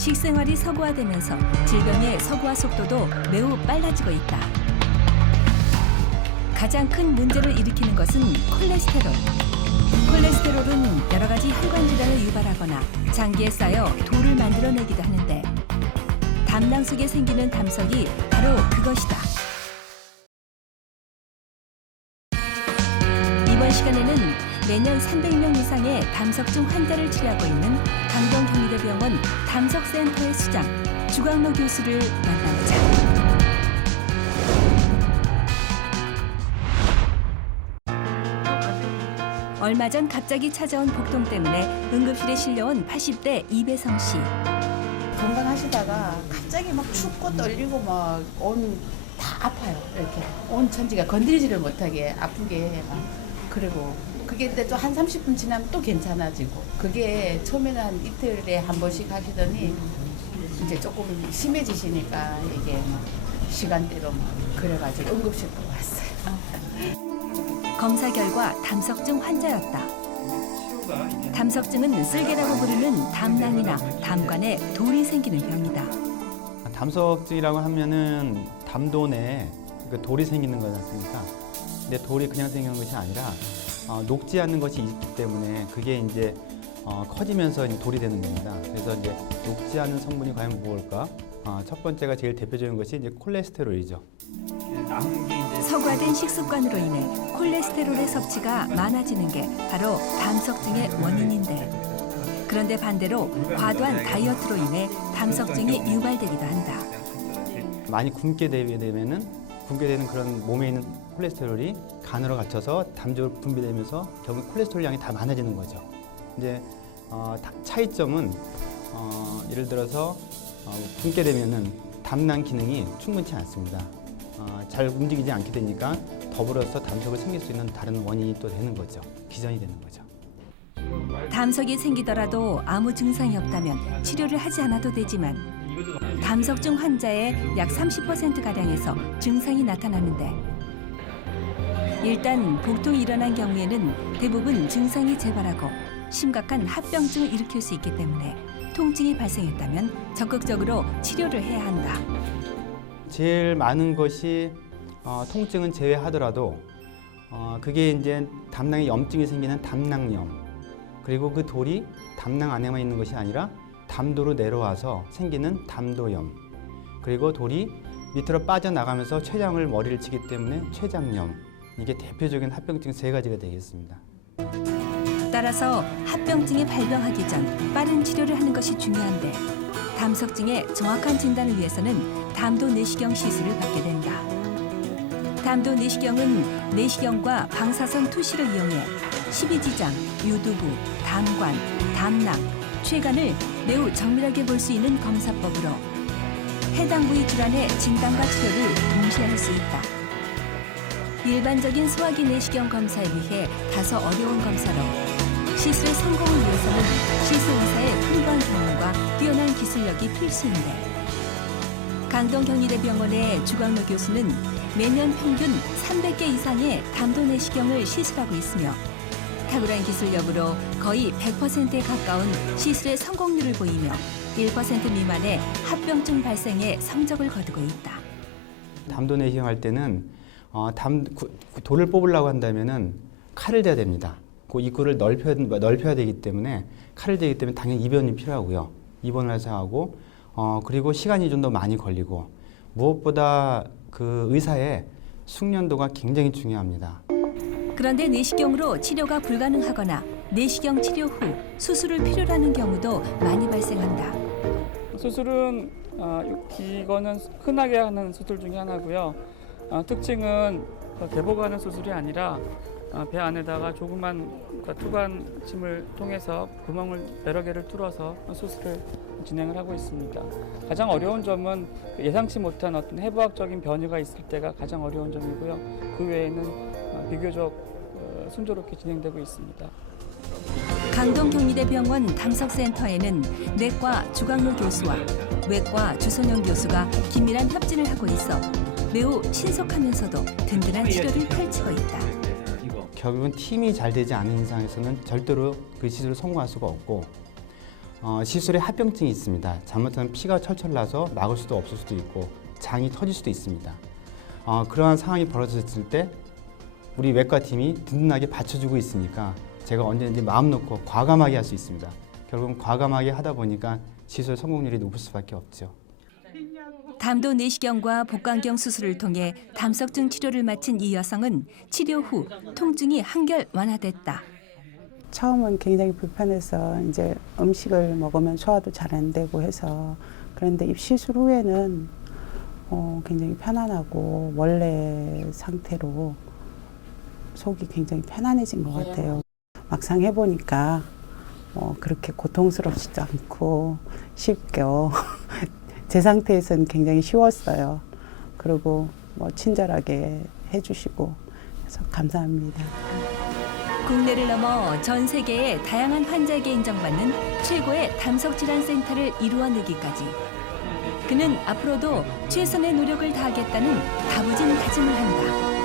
식생활이 서구화되면서 질병의 서구화 속도도 매우 빨라지고 있다. 가장 큰 문제를 일으키는 것은 콜레스테롤. 콜레스테롤은 여러 가지 혈관 질환을 유발하거나 장기에 쌓여 돌을 만들어내기도 하는데 담낭 속에 생기는 담석이 바로 그것이다. 이번 시간에는 매년 300명 이상의 담석증 환자를 치료하고 있는 강동경희대병원 담석센터의 수장 주광로 교수를 만나보자. 얼마 전 갑자기 찾아온 복통 때문에 응급실에 실려온 80대 이배성 씨. 건강하시다가 갑자기 막 춥고 떨리고 막 온 다 아파요. 이렇게 온 천지가 건드리지를 못하게 아프게 막 그리고 그게 근데 또 한 30분 지나면 또 괜찮아지고 그게 처음에는 한 이틀에 한 번씩 하시더니 이제 조금 심해지시니까 이게 막 시간대로 막 그래가지고 응급실로 왔어요. 검사 결과 담석증 환자였다. 담석증은 쓸개라고 부르는 담낭이나 담관에 돌이 생기는 병이다. 담석증이라고 하면은 담도 내에 그 돌이 생기는 거지 않습니까? 근데 돌이 그냥 생기는 것이 아니라 녹지 않는 것이 있기 때문에 그게 이제 커지면서 이제 돌이 되는 겁니다. 그래서 이제 녹지 않는 성분이 과연 무엇일까? 첫 번째가 제일 대표적인 것이 이제 콜레스테롤이죠. 서구화된 식습관으로 인해 콜레스테롤의 섭취가 많아지는 게 바로 담석증의 원인인데, 그런데 반대로 과도한 다이어트로 인해 담석증이 유발되기도 한다. 많이 굶게 되면은 굶게 되는 그런 몸에 있는 콜레스테롤이 간으로 갇혀서 담적으로 분비되면서 결국 콜레스테롤 양이 다 많아지는 거죠. 이제 차이점은 예를 들어서 굶게 되면은 담낭 기능이 충분치 않습니다. 잘 움직이지 않게 되니까 더불어서 담석을 생길 수 있는 다른 원인이 또 되는 거죠. 기전이 되는 거죠. 담석이 생기더라도 아무 증상이 없다면 치료를 하지 않아도 되지만 담석증 환자의 약 30%가량에서 증상이 나타나는데, 일단 복통이 일어난 경우에는 대부분 증상이 재발하고 심각한 합병증을 일으킬 수 있기 때문에 통증이 발생했다면 적극적으로 치료를 해야 한다. 제일 많은 것이 통증은 제외하더라도 그게 이제 담낭에 염증이 생기는 담낭염, 그리고 그 돌이 담낭 안에만 있는 것이 아니라 담도로 내려와서 생기는 담도염, 그리고 돌이 밑으로 빠져나가면서 췌장을 머리를 치기 때문에 췌장염, 이게 대표적인 합병증 세 가지가 되겠습니다. 따라서 합병증이 발병하기 전 빠른 치료를 하는 것이 중요한데, 담석증의 정확한 진단을 위해서는 담도 내시경 시술을 받게 된다. 담도 내시경은 내시경과 방사선 투시를 이용해 십이지장, 유두부, 담관, 담낭, 췌간을 매우 정밀하게 볼 수 있는 검사법으로 해당 부위 질환의 진단과 치료를 동시에 할 수 있다. 일반적인 소화기 내시경 검사에 비해 다소 어려운 검사로 시술의 성공을 위해서는 시술 의사의 풍부한 경험과 뛰어난 기술력이 필수인데, 강동경희대병원의 주광로 교수는 매년 평균 300개 이상의 담도 내시경을 시술하고 있으며 탁월한 기술력으로 거의 100%에 가까운 시술의 성공률을 보이며 1% 미만의 합병증 발생에 성적을 거두고 있다. 담도 내시경 할 때는 돌을 뽑으려고 한다면은 칼을 대야 됩니다. 그 입구를 넓혀야 되기 때문에 칼을 대기 때문에 당연히 입원이 필요하고요. 입원을 해서 하고 그리고 시간이 좀 더 많이 걸리고, 무엇보다 그 의사의 숙련도가 굉장히 중요합니다. 그런데 내시경으로 치료가 불가능하거나 내시경 치료 후 수술을 필요로 하는 경우도 많이 발생한다. 수술은 이거는 흔하게 하는 수술 중에 하나고요. 특징은 개복하는 수술이 아니라 배 안에다가 조그만 투관침을 통해서 구멍을 여러 개를 뚫어서 수술을 진행을 하고 있습니다. 가장 어려운 점은 예상치 못한 어떤 해부학적인 변이가 있을 때가 가장 어려운 점이고요. 그 외에는 비교적 순조롭게 진행되고 있습니다. 강동경희대병원 담석센터에는 내과 주광로 교수와 외과 주선영 교수가 긴밀한 협진을 하고 있어 매우 신속하면서도 든든한 치료를 펼치고 있다. 결국은 팀이 잘 되지 않은 이상에서는 절대로 그 시술을 성공할 수가 없고, 시술에 합병증이 있습니다. 잘못하면 피가 철철 나서 막을 수도 없을 수도 있고 장이 터질 수도 있습니다. 그러한 상황이 벌어졌을 때 우리 외과팀이 든든하게 받쳐주고 있으니까 제가 언제든지 마음 놓고 과감하게 할 수 있습니다. 결국은 과감하게 하다 보니까 시술 성공률이 높을 수밖에 없죠. 담도 내시경과 복강경 수술을 통해 담석증 치료를 마친 이 여성은 치료 후 통증이 한결 완화됐다. 처음은 굉장히 불편해서 이제 음식을 먹으면 소화도 잘 안 되고 해서 그런데 입 시술 후에는 굉장히 편안하고 원래 상태로 속이 굉장히 편안해진 것 같아요. 막상 해보니까 그렇게 고통스럽지도 않고 쉽게 제 상태에서는 굉장히 쉬웠어요. 그리고 친절하게 해주시고 그래서 감사합니다. 국내를 넘어 전 세계의 다양한 환자에게 인정받는 최고의 담석질환센터를 이루어내기까지 그는 앞으로도 최선의 노력을 다하겠다는 다부진 다짐을 한다.